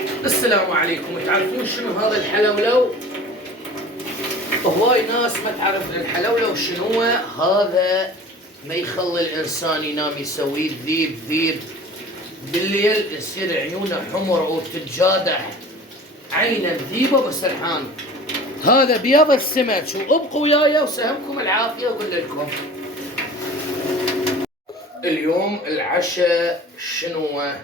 السلام عليكم. تعرفون شنو هذا الحلولو؟ هواي ناس ما تعرف الحلولو شنو هو. هذا ما يخلي الانسان ينام، يسويه ذيب ذيب بالليل، يصير عيونه حمر وتتجادح، عينه ذيبه بسرحان. هذا بيض السمك. وابقوا وياي وسهمكم العافيه. اقول لكم اليوم العشاء شنو هو؟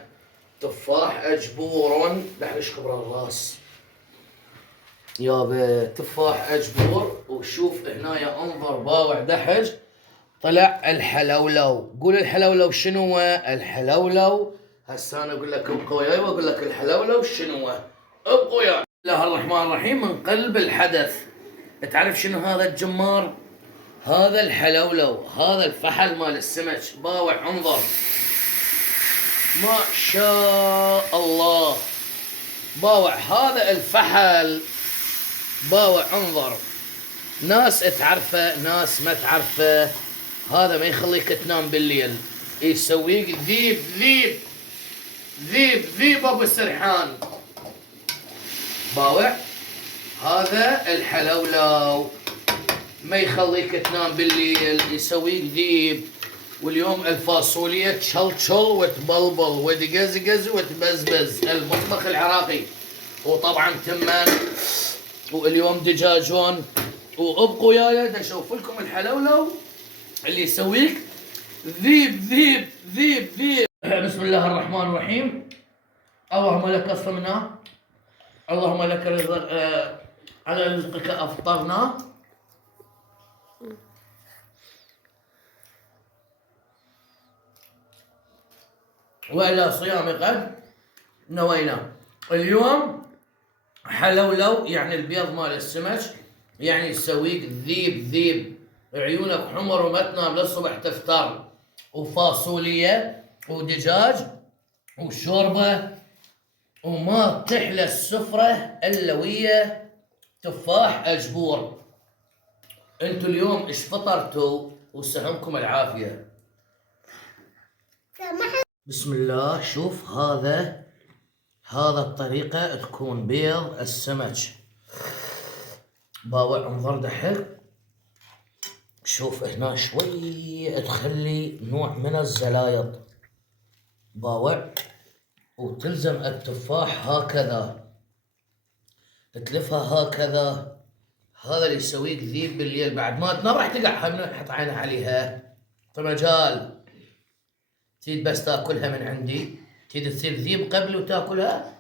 تفاح اجبور. دحرش كبر الراس يابا، تفاح اجبور. وشوف هنا انظر باوع دحج طلع الحلولو. قول الحلولو شنو هو؟ الحلولو هسه انا اقول لك ابقى وياي واقول لك الحلولو شنو هو. ابقوا وياي. بسم الله الرحمن الرحيم. من قلب الحدث، تعرف شنو هذا الجمار؟ هذا الحلولو، هذا الفحل مال السمك. باوع انظر، ما شاء الله. باوع هذا الفحل، باوع انظر. ناس تعرفه ناس ما تعرفه. هذا ما يخليك تنام بالليل، يسويك ذيب ذيب ذيب ذيب ابو سرحان. باوع هذا الحلولو ما يخليك تنام بالليل، يسويك ذيب. واليوم الفاصوليا تشلشل وتبلبل وتقزقز وتبزبز، المطبخ العراقي. وطبعا تمان، واليوم دجاجون. وابقوا وياي اشوف لكم الحلولو اللي يسويك ذيب ذيب ذيب ذيب. بسم الله الرحمن الرحيم. اللهم لك صمنا، اللهم لك رزق، على رزقك افطرنا. والى صيام قد نوينا. اليوم حلولو يعني البيض مال السمك، يعني يسويك ذيب ذيب، عيونك حمر وما تنام للصبح تفطر. وفاصوليا ودجاج وشوربه، وما تحلى السفره الا ويا تفاح اجبور. انتوا اليوم ايش فطرتوا؟ وسهمكم العافيه. بسم الله. شوف هذا الطريقة تكون بيض السمك. باوع انظر دحر. شوف هنا شوي تخلي نوع من الزلايط باوع، وتلزم التفاح هكذا، تلفها هكذا. هذا اللي يسويك ذيب بالليل. بعد ما تنام راح تقع حط عينها عليها في مجال. تريد بس تاكلها من عندي، تريد تصير ذيب قبل وتاكلها.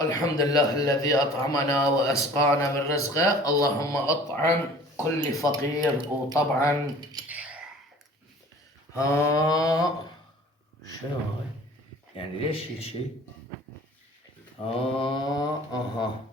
الحمد لله الذي أطعمنا وأسقانا من رزقه. اللهم أطعم كل فقير. وطبعا شنو هاي؟ يعني ليش في شيء؟ اها